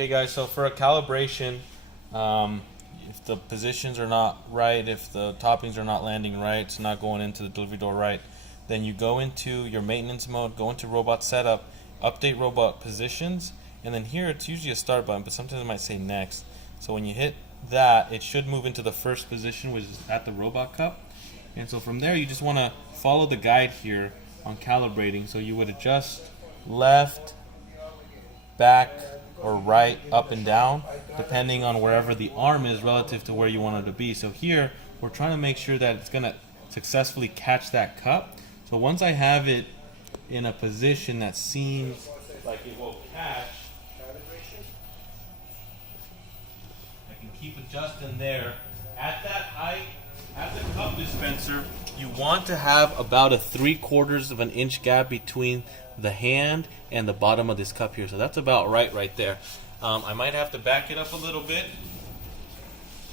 Okay guys, so for a calibration, if the positions are not right, if the toppings are not landing right, it's not going into the delivery door right, then you go into your maintenance mode, go into robot setup, update robot positions, and then here it's usually a start button, but sometimes it might say next. So when you hit that, it should move into the first position, which is at the robot cup. And so from there, you just want to follow the guide here on calibrating. So you would adjust left, back, or right, up and down, depending on wherever the arm is relative to where you want it to be. So here, we're trying to make sure that it's going to successfully catch that cup. So once I have it in a position that seems like it will catch, I can keep adjusting there. At that height, at the cup dispenser, you want to have about a 3/4 of an inch gap between the hand and the bottom of this cup here. So that's about right there. I might have to back it up a little bit.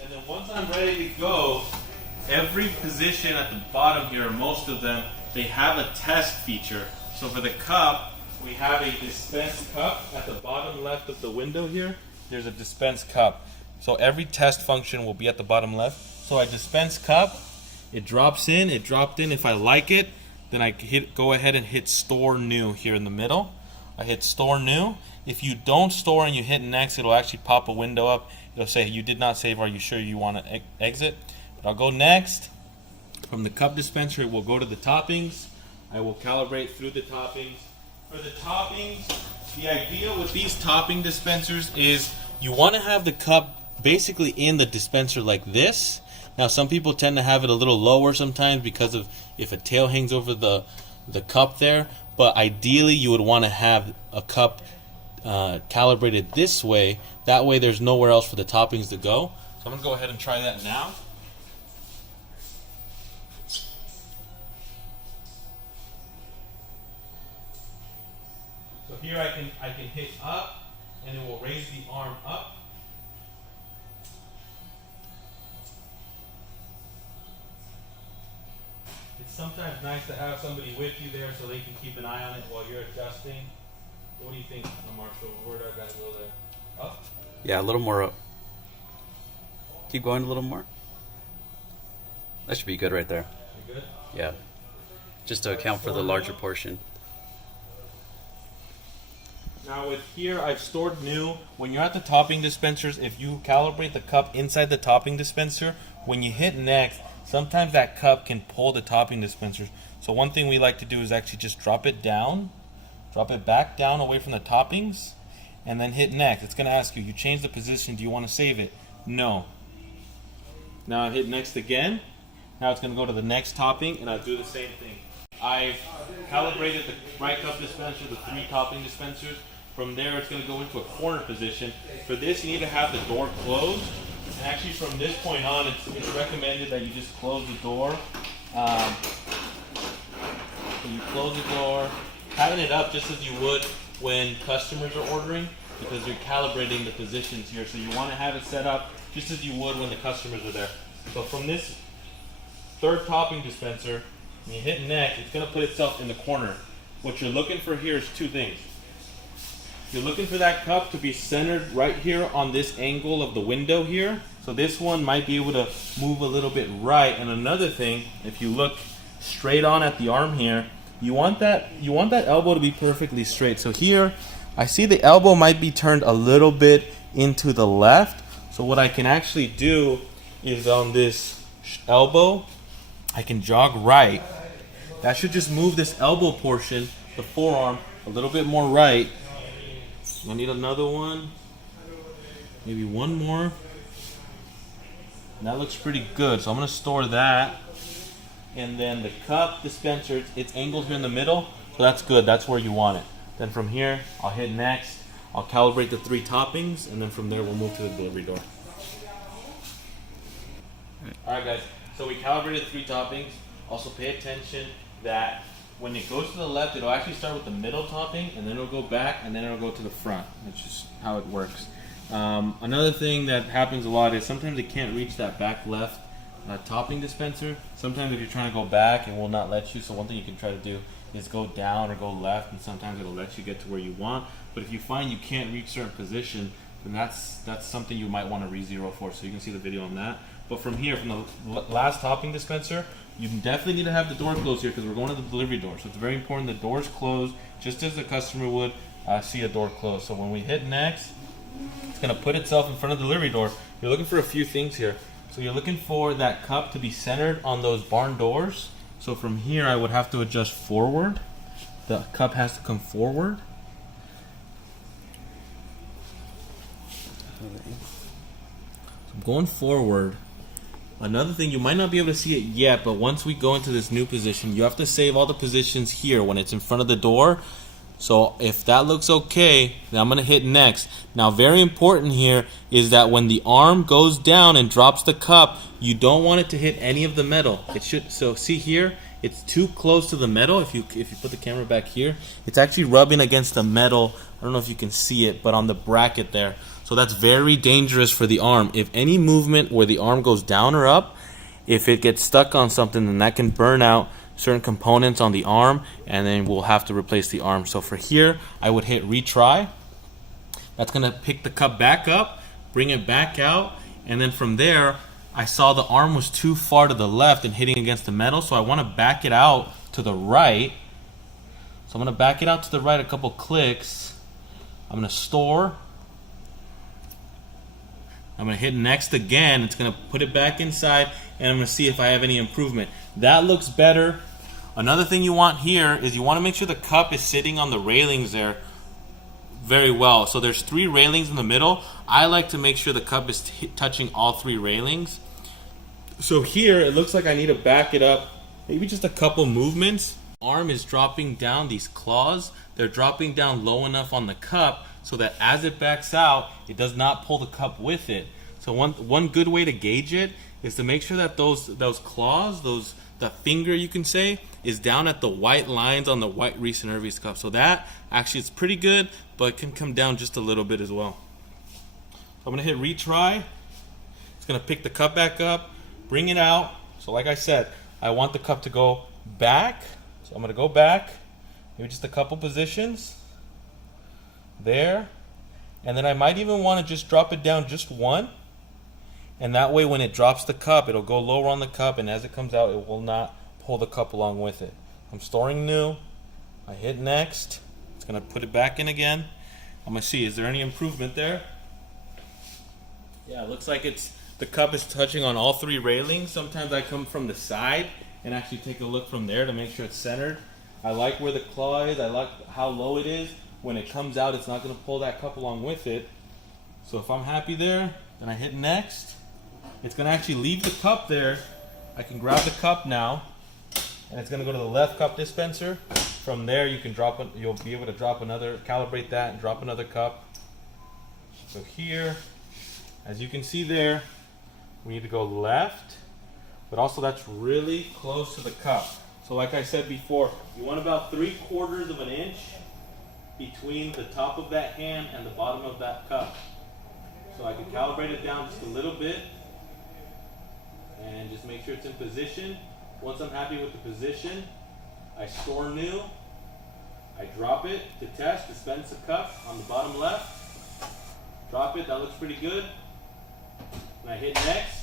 And then once I'm ready to go, every position at the bottom here, most of them, they have a test feature. So for the cup, we have a dispense cup at the bottom left of the window here. There's a dispense cup. So every test function will be at the bottom left. So I dispense cup, it drops in, it dropped in. If I like it, then I go ahead and hit store new here in the middle. I hit store new. If you don't store and you hit next, it'll actually pop a window up. It'll say you did not save. Are you sure you want to exit? But I'll go next. From the cup dispenser, it will go to the toppings. I will calibrate through the toppings. For the toppings, the idea with these topping dispensers is you want to have the cup basically in the dispenser like this. Now some people tend to have it a little lower sometimes because of if a tail hangs over the cup there, but ideally you would want to have a cup calibrated this way. That way there's nowhere else for the toppings to go. So I'm going to go ahead and try that now. So here I can hit up and it will raise the arm up. It's sometimes nice to have somebody with you there so they can keep an eye on it while you're adjusting. What do you think, Marshall? Where do I got to go there? Up? Yeah, a little more up. Keep going a little more. That should be good right there. You good? Yeah. Just to account for the larger portion. Now with here, I've stored new. When you're at the topping dispensers, if you calibrate the cup inside the topping dispenser, when you hit next, sometimes that cup can pull the topping dispensers. So one thing we like to do is actually just drop it down, drop it back down away from the toppings, and then hit next. It's going to ask you, you change the position, do you want to save it? No. Now I hit next again. Now it's going to go to the next topping, and I'll do the same thing. I've calibrated the right cup dispenser, the 3 topping dispensers. From there, it's going to go into a corner position. For this, you need to have the door closed. And actually, from this point on, it's recommended that you just close the door. So you close the door, tighten it up just as you would when customers are ordering, because you're calibrating the positions here. So you want to have it set up just as you would when the customers are there. So from this 3rd topping dispenser, when you hit next, it's going to put itself in the corner. What you're looking for here is 2 things. You're looking for that cup to be centered right here on this angle of the window here. So this one might be able to move a little bit right. And another thing, if you look straight on at the arm here, you want that elbow to be perfectly straight. So here, I see the elbow might be turned a little bit into the left. So what I can actually do is on this elbow, I can jog right. That should just move this elbow portion, the forearm, a little bit more right. I need another one, maybe one more. And that looks pretty good, so I'm going to store that. And then the cup dispenser, it's angled here in the middle, so that's good, that's where you want it. Then from here, I'll hit next, I'll calibrate the 3 toppings, and then from there we'll move to the delivery door. Alright guys, so we calibrated the 3 toppings. Also pay attention that when it goes to the left, it'll actually start with the middle topping, and then it'll go back, and then it'll go to the front, which is how it works. Another thing that happens a lot is sometimes it can't reach that back left topping dispenser. Sometimes if you're trying to go back, it will not let you. So one thing you can try to do is go down or go left, and sometimes it'll let you get to where you want. But if you find you can't reach certain position, then that's something you might want to re-zero for. So you can see the video on that. But from here, from the last topping dispenser, you definitely need to have the door closed here because we're going to the delivery door. So it's very important the door's closed, just as the customer would see a door closed. So when we hit next, it's going to put itself in front of the delivery door. You're looking for a few things here. So you're looking for that cup to be centered on those barn doors. So from here, I would have to adjust forward. The cup has to come forward. So I'm going forward. Another thing, you might not be able to see it yet, but once we go into this new position, you have to save all the positions here when it's in front of the door. So if that looks okay, then I'm going to hit next. Now, very important here is that when the arm goes down and drops the cup, you don't want it to hit any of the metal. It should. So see here, it's too close to the metal. If you put the camera back here, it's actually rubbing against the metal. I don't know if you can see it, but on the bracket there. So that's very dangerous for the arm. If any movement where the arm goes down or up, if it gets stuck on something, then that can burn out certain components on the arm, and then we'll have to replace the arm. So for here, I would hit retry. That's gonna pick the cup back up, bring it back out, and then from there, I saw the arm was too far to the left and hitting against the metal, so I wanna back it out to the right. So I'm gonna back it out to the right a couple clicks. I'm gonna store. I'm gonna hit next again. It's gonna put it back inside, and I'm gonna see if I have any improvement. That looks better. Another thing you want here is you wanna make sure the cup is sitting on the railings there very well. So there's 3 railings in the middle. I like to make sure the cup is touching all 3 railings. So here, it looks like I need to back it up, maybe just a couple movements. Arm is dropping down, these claws, they're dropping down low enough on the cup so that as it backs out, it does not pull the cup with it. So one good way to gauge it is to make sure that those claws, the finger you can say, is down at the white lines on the white Reese and Irvy's cup. So that actually is pretty good, but it can come down just a little bit as well. So I'm gonna hit retry. It's gonna pick the cup back up, bring it out. So like I said, I want the cup to go back. So I'm gonna go back, maybe just a couple positions. There. And then I might even want to just drop it down just one. And that way when it drops the cup, it'll go lower on the cup, and as it comes out, it will not pull the cup along with it. I'm storing new. I hit next. It's going to put it back in again. I'm going to see, is there any improvement there? Yeah, it looks like the cup is touching on all 3 railings. Sometimes I come from the side and actually take a look from there to make sure it's centered. I like where the claw is. I like how low it is. When it comes out, it's not going to pull that cup along with it. So if I'm happy there, then I hit next. It's going to actually leave the cup there. I can grab the cup now, and it's going to go to the left cup dispenser. From there, you can drop it. You'll be able to drop another, calibrate that, and drop another cup. So here, as you can see there, we need to go left, but also that's really close to the cup. So like I said before, you want about 3/4 of an inch between the top of that hand and the bottom of that cup. So I can calibrate it down just a little bit and just make sure it's in position. Once I'm happy with the position, I store new. I drop it to test, dispense the cup on the bottom left. Drop it, that looks pretty good. And I hit next.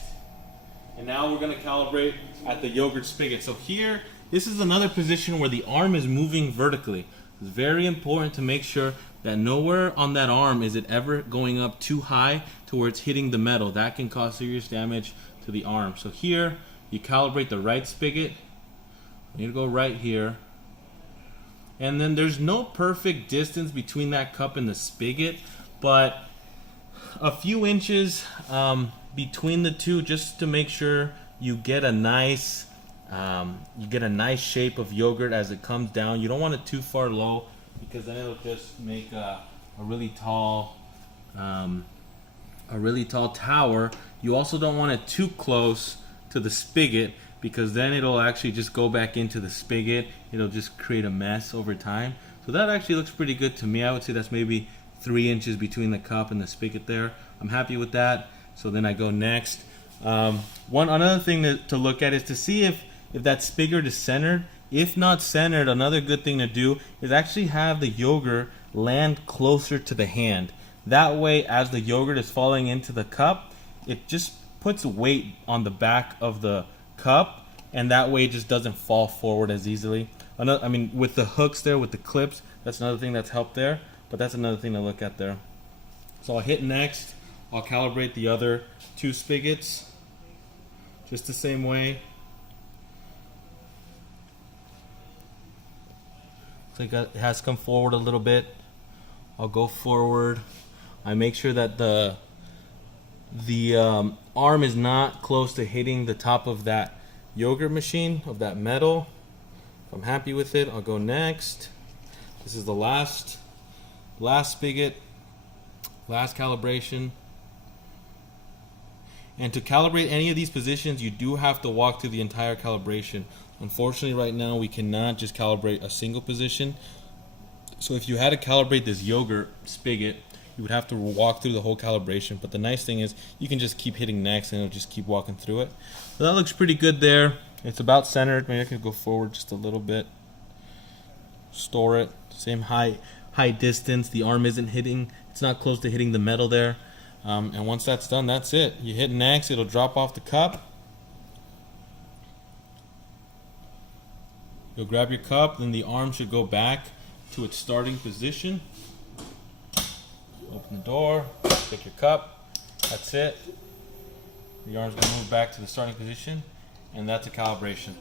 And now we're gonna calibrate at the yogurt spigot. So here, this is another position where the arm is moving vertically. It's very important to make sure that nowhere on that arm is it ever going up too high to where it's hitting the metal. That can cause serious damage to the arm. So here, you calibrate the right spigot. You need to go right here. And then there's no perfect distance between that cup and the spigot, but a few inches between the two, just to make sure you get a nice shape of yogurt as it comes down. You don't want it too far low because then it'll just make a really tall tower. You also don't want it too close to the spigot because then it'll actually just go back into the spigot. It'll just create a mess over time. So that actually looks pretty good to me. I would say that's maybe 3 inches between the cup and the spigot there. I'm happy with that. So then I go next. Another thing to look at is to see if that spigot is centered. If not centered, another good thing to do is actually have the yogurt land closer to the hand. That way, as the yogurt is falling into the cup, it just puts weight on the back of the cup, and that way it just doesn't fall forward as easily. I mean, with the hooks there, with the clips, that's another thing that's helped there, but that's another thing to look at there. So I'll hit next. I'll calibrate the other 2 spigots just the same way. Looks like it has come forward a little bit. I'll go forward. I make sure that the arm is not close to hitting the top of that yogurt machine, of that metal. If I'm happy with it, I'll go next. This is the last spigot, last calibration. And to calibrate any of these positions, you do have to walk through the entire calibration. Unfortunately, right now, we cannot just calibrate a single position. So if you had to calibrate this yogurt spigot, you would have to walk through the whole calibration. But the nice thing is you can just keep hitting next and it'll just keep walking through it. So that looks pretty good there. It's about centered. Maybe I can go forward just a little bit. Store it. Same high distance. The arm isn't hitting. It's not close to hitting the metal there. And once that's done, that's it. You hit next, it'll drop off the cup. You'll grab your cup, then the arm should go back to its starting position. Open the door, take your cup, that's it. The arm's gonna move back to the starting position, and that's a calibration.